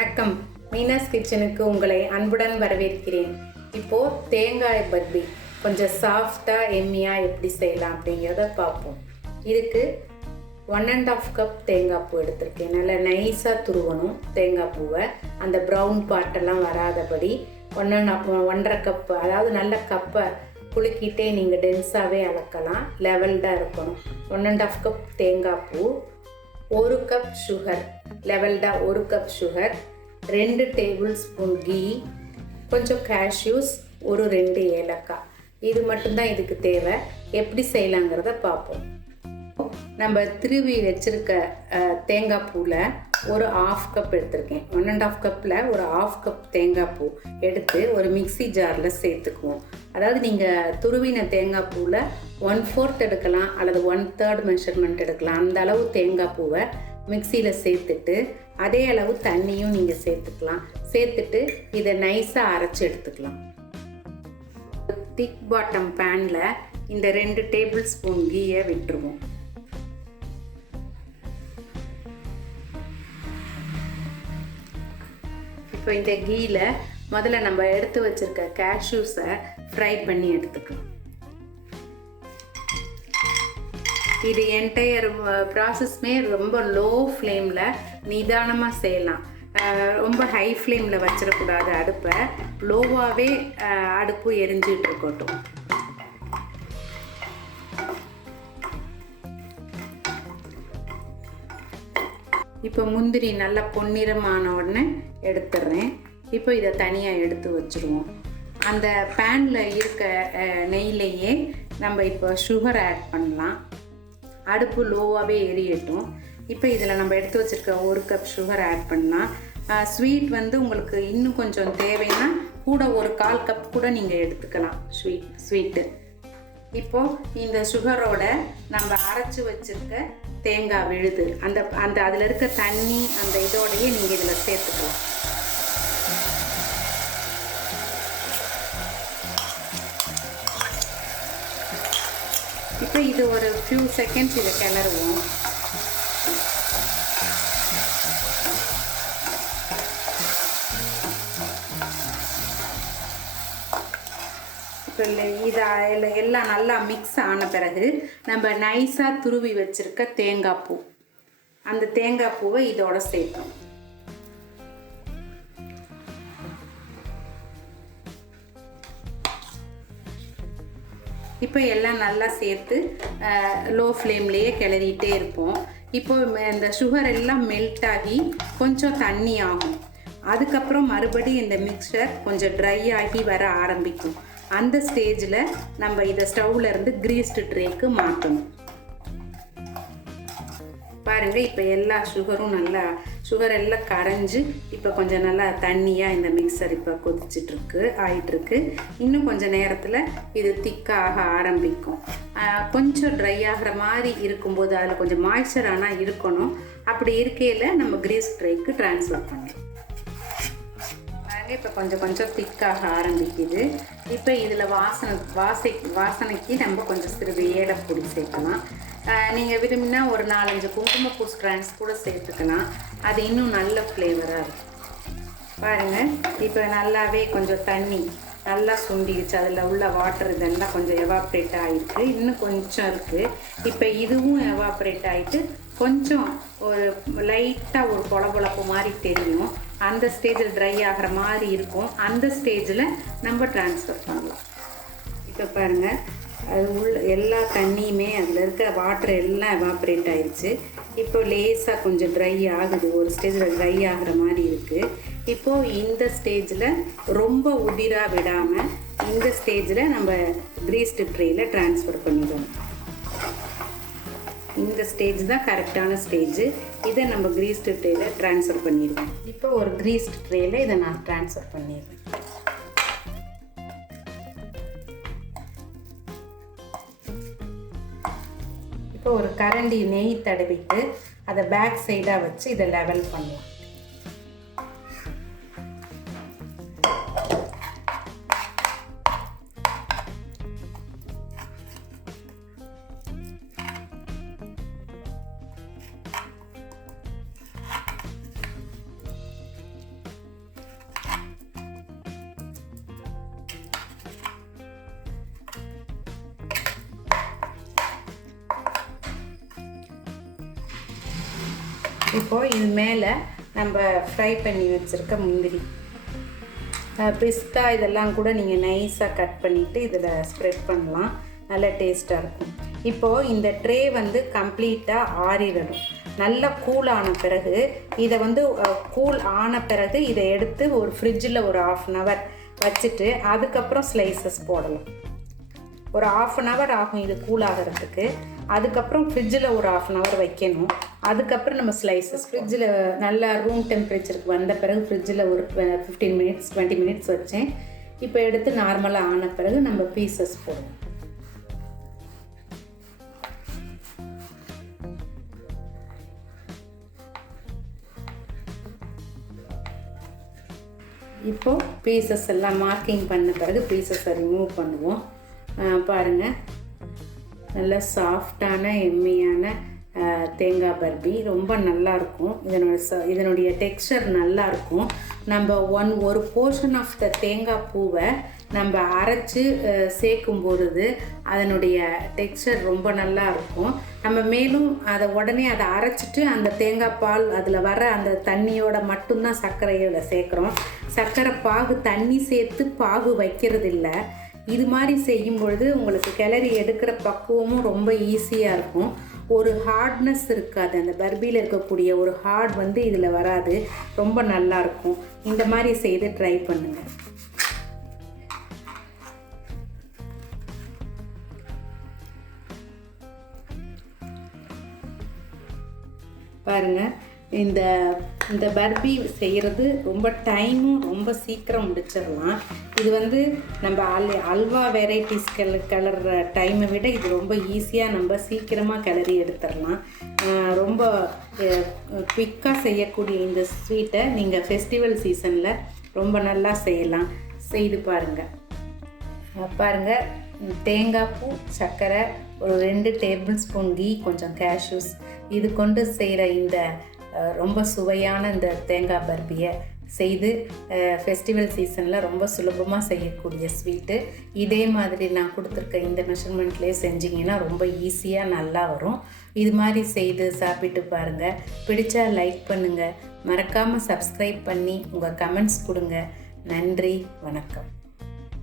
வணக்கம். மீனாஸ் கிச்சனுக்கு உங்களை அன்புடன் வரவேற்கிறேன். இப்போது தேங்காய் பர்பி கொஞ்சம் சாஃப்டாக எம்மியாக எப்படி செய்யலாம் அப்படிங்கிறத பார்ப்போம். இதுக்கு 1½ கப் தேங்காய் பூ எடுத்திருக்கேன். நல்லா நைஸாக துருவணும் தேங்காய் பூவை. அந்த ப்ரௌன் பாட்டெல்லாம் வராதபடி 1½ கப்பு, அதாவது நல்ல கப்பை குலுக்கிட்டே நீங்கள் டென்ஸாகவே அளக்கலாம். லெவல்டாக இருக்கணும். 1½ கப் தேங்காய் பூ, 1 கப் சுகர், லெவல்டாக 1 cup sugar, 2 table spoon ghee, கொஞ்சம் கேஷ்யூஸ், 2 ஏலக்காய். இது மட்டும்தான் இதுக்கு தேவை. எப்படி செய்யலாங்கிறத பார்ப்போம். நம்ம திருவி வச்சுருக்க தேங்காய் பூவில் ஒரு 1/2 கப் எடுத்திருக்கேன். 1½ கப்பில் ஒரு 1/2 கப் தேங்காய் பூ எடுத்து ஒரு மிக்ஸி ஜாரில் சேர்த்துக்குவோம். அதாவது நீங்கள் துருவின தேங்காய் பூவில் 1/4 எடுக்கலாம் அல்லது 1/3 மெஷர்மெண்ட் எடுக்கலாம். அந்த அளவு தேங்காய் பூவை மிக்சியில் சேர்த்துட்டு அதே அளவு தண்ணியும் நீங்கள் சேர்த்துக்கலாம். சேர்த்துட்டு இதை நைஸாக அரைச்சி எடுத்துக்கலாம். திக் பாட்டம் பேனில் இந்த 2 டேபிள் ஸ்பூன் கீயை விட்டுருவோம். இப்போ இந்த கீயில் முதல்ல நம்ம எடுத்து வச்சுருக்க கேஷ்யூஸை ஃப்ரை பண்ணி எடுத்துக்கலாம். இது என்டையர் ப்ராசஸ்மே ரொம்ப லோ ஃப்ளேமில் நிதானமாக செய்யலாம். ரொம்ப ஹை ஃப்ளேமில் வச்சிடக்கூடாது. அடுப்பை லோவாகவே அடுப்பு எரிஞ்சிட்டு இருக்கட்டும். இப்போ முந்திரி நல்லா பொன்னிறமான உடனே எடுத்துடுறேன். இப்போ இதை தனியாக எடுத்து வச்சுருவோம். அந்த பேனில் இருக்க நெய்லேயே நம்ம இப்போ சுகர் ஆட் பண்ணலாம். அடுப்பு லோவாகவே எரியட்டும். இப்போ இதில் நம்ம எடுத்து வச்சுருக்க 1 கப் சுகர் ஆட் பண்ணலாம். ஸ்வீட் உங்களுக்கு இன்னும் கொஞ்சம் தேவைன்னா கூட 1/4 கப் கூட நீங்கள் எடுத்துக்கலாம் ஸ்வீட்டு. இப்போது இந்த சுகரோட நம்ம அரைச்சி வச்சுருக்க தேங்காய் விழுது அந்த அதில் இருக்க தண்ணி அந்த இதோடையே நீங்கள் இதில் சேர்த்துக்கலாம். இப்போ இது ஒரு ஃபியூ செகண்ட்ஸ் இதை கிளறுவோம். இப்போ இதை எல்லாம் நல்லா மிக்ஸ் ஆன பிறகு நம்ம நைஸாக துருவி வச்சுருக்க தேங்காய் பூ, அந்த தேங்காய் பூவை இதோட சேர்ப்போம். இப்போ எல்லாம் நல்லா சேர்த்து லோ ஃப்ளேம்லேயே கிளறிட்டே இருப்போம். இப்போ இந்த சுகர் எல்லாம் மெல்ட் ஆகி கொஞ்சம் தண்ணி ஆகும். அதுக்கப்புறம் மறுபடியும் இந்த மிக்சர் கொஞ்சம் ட்ரை ஆகி வர ஆரம்பிக்கும். அந்த ஸ்டேஜில் நம்ம இதை ஸ்டவ்வில் இருந்து கிரீஸ்டு ட்ரேக்கு மாற்றணும். பாருங்கள், இப்போ எல்லா சுகர் எல்லாம் கரைஞ்சி இப்போ கொஞ்சம் நல்லா தண்ணியாக இந்த மிக்சர் இப்போ ஆயிட்டுருக்கு. இன்னும் கொஞ்சம் நேரத்தில் இது திக்காக ஆரம்பிக்கும். கொஞ்சம் ட்ரை ஆகிற மாதிரி இருக்கும்போது அதில் கொஞ்சம் மாய்ஸ்சர் ஆனால் இருக்கணும். அப்படி இருக்கையில் நம்ம கிரீஸ் ட்ரேக்கு ட்ரான்ஸ்ஃபர் பண்ணலாம். இப்போ கொஞ்சம் திக்காக ஆரம்பிக்குது. இப்போ இதில் வாசனைக்கு நம்ம கொஞ்சம் சிறிது ஏலப்பொடி சேர்க்கலாம். நீங்கள் விரும்பினா ஒரு 4-5 குங்குமப்பூ ஸ்ட்ராண்ட்ஸ் கூட சேர்த்துக்கலாம். அது இன்னும் நல்ல ஃப்ளேவராக இருக்கும். பாருங்கள், இப்போ நல்லாவே கொஞ்சம் தண்ணி நல்லா சுண்டிடுச்சு. அதில் உள்ள வாட்டர் இதெல்லாம் கொஞ்சம் எவாப்ரேட் ஆகிருக்கு. இன்னும் கொஞ்சம் இருக்குது. இப்போ இதுவும் எவாப்ரேட் ஆகிட்டு கொஞ்சம் ஒரு லைட்டாக ஒரு பொலப்பு மாதிரி தெரியும். அந்த ஸ்டேஜில் ட்ரை ஆகிற மாதிரி இருக்கும். அந்த ஸ்டேஜில் நம்ம ட்ரான்ஸ்ஃபர் பண்ணலாம். இப்போ பாருங்கள், அது உள்ள எல்லா தண்ணியுமே அதில் இருக்க வாட்டர் எல்லாம் எவாப்ரேட் ஆகிடுச்சு. இப்போ லேசாக கொஞ்சம் ட்ரை ஆகுது. ஒரு ஸ்டேஜில் ட்ரை ஆகிற மாதிரி இருக்குது. இப்போது இந்த ஸ்டேஜில் ரொம்ப உதிராக விடாமல் இந்த ஸ்டேஜில் நம்ம கிரீஸ்டு ட்ரேயில் ட்ரான்ஸ்ஃபர் பண்ணிடுவோம். இந்த ஸ்டேஜ் தான் கரெக்டான ஸ்டேஜ். இதை நம்ம கிரீஸ்டு ட்ரேயில் ட்ரான்ஸ்ஃபர் பண்ணிடுவோம். இப்போ ஒரு கிரீஸ்டு ட்ரேயில் இதை நான் ட்ரான்ஸ்ஃபர் பண்ணிடுறேன். இப்போ ஒரு கரண்டி நெய் தடவிட்டு அதை பேக் சைடாக வச்சு இதை லெவல் பண்ணலாம். இப்போது இது மேலே நம்ம ஃப்ரை பண்ணி வச்சுருக்க முந்திரி, பிஸ்தா இதெல்லாம் கூட நீங்கள் நைஸாக கட் பண்ணிவிட்டு இதில் ஸ்ப்ரெட் பண்ணலாம். நல்ல டேஸ்ட்டாக இருக்கும். இப்போது இந்த ட்ரே வந்து கம்ப்ளீட்டாக ஆறிடணும். நல்லா கூல் ஆன பிறகு இதை எடுத்து ஒரு ஃப்ரிட்ஜில் ஒரு 1/2 hour வச்சுட்டு அதுக்கப்புறம் ஸ்லைசஸ் போடலாம். ஒரு 1/2 hour ஆகும் இது கூல் ஆகிறதுக்கு. அதுக்கப்புறம் ஃப்ரிட்ஜில் ஒரு 1/2 hour வைக்கணும். அதுக்கப்புறம் நம்ம ஸ்லைசஸ் ஃப்ரிட்ஜில் நல்லா ரூம் டெம்பரேச்சருக்கு வந்த பிறகு ஃப்ரிட்ஜில் ஒரு 15 minutes 20 minutes வச்சேன். இப்போ எடுத்து நார்மலாக ஆன பிறகு நம்ம பீசஸ் போடுவோம். இப்போது பீசஸ் எல்லாம் மார்க்கிங் பண்ண பிறகு பீசஸை ரிமூவ் பண்ணுவோம். பாருங்கள், நல்ல சாஃப்டான எம்மியான தேங்காய் பர்பி ரொம்ப நல்லாயிருக்கும். இதனுடைய டெக்ஸ்சர் நல்லாயிருக்கும். நம்ம ஒரு போர்ஷன் ஆஃப் த தேங்காய் பூவை நம்ம அரைச்சி சேர்க்கும் பொழுது அதனுடைய டெக்ஸ்சர் ரொம்ப நல்லா இருக்கும். நம்ம மேலும் உடனே அதை அரைச்சிட்டு அந்த தேங்காய் பால் அதில் வர அந்த தண்ணியோட மட்டும்தான் சர்க்கரையோட சேர்க்குறோம். சர்க்கரை பாகு தண்ணி சேர்த்து பாகு வைக்கிறது இல்லை. இது மாதிரி செய்யும் பொழுது உங்களுக்கு கிளறி எடுக்கிற பக்குவமும் ரொம்ப ஈஸியாக இருக்கும். ஒரு ஹார்ட்னஸ் இருக்காது. அந்த பர்பியில் இருக்கக்கூடிய ஒரு ஹார்ட் வந்து இதில் வராது. ரொம்ப நல்லாயிருக்கும். இந்த மாதிரி செய்து ட்ரை பண்ணுங்கள். பாருங்கள், இந்த பர்பி செய்கிறது ரொம்ப டைமும் ரொம்ப சீக்கிரம் முடிச்சிடலாம். இது வந்து நம்ம அல்வா வெரைட்டிஸ் கிளற டைமை விட இது ரொம்ப ஈஸியாக நம்ம சீக்கிரமாக கிளறி எடுத்துடலாம். ரொம்ப குவிக்காக செய்யக்கூடிய இந்த ஸ்வீட்டை நீங்கள் ஃபெஸ்டிவல் சீசனில் ரொம்ப நல்லா செய்யலாம். செய்து பாருங்கள். தேங்காய் பூ, சர்க்கரை, ஒரு 2 tablespoon கீ, கொஞ்சம் கேஷ்யூஸ் இது கொண்டு செய்கிற இந்த ரொம்ப சுவையான இந்த தேங்காய் பர்பியை செய்து ஃபெஸ்டிவல் சீசனில் ரொம்ப சுலபமாக செய்யக்கூடிய ஸ்வீட்டு. இதே மாதிரி நான் கொடுத்துருக்க இந்த மெஷர்மெண்ட்லேயே செஞ்சிங்கன்னா ரொம்ப ஈஸியாக நல்லா வரும். இது மாதிரி செய்து சாப்பிட்டு பாருங்கள். பிடிச்சா லைக் பண்ணுங்கள். மறக்காமல் சப்ஸ்கிரைப் பண்ணி உங்கள் கமெண்ட்ஸ் கொடுங்க. நன்றி, வணக்கம்.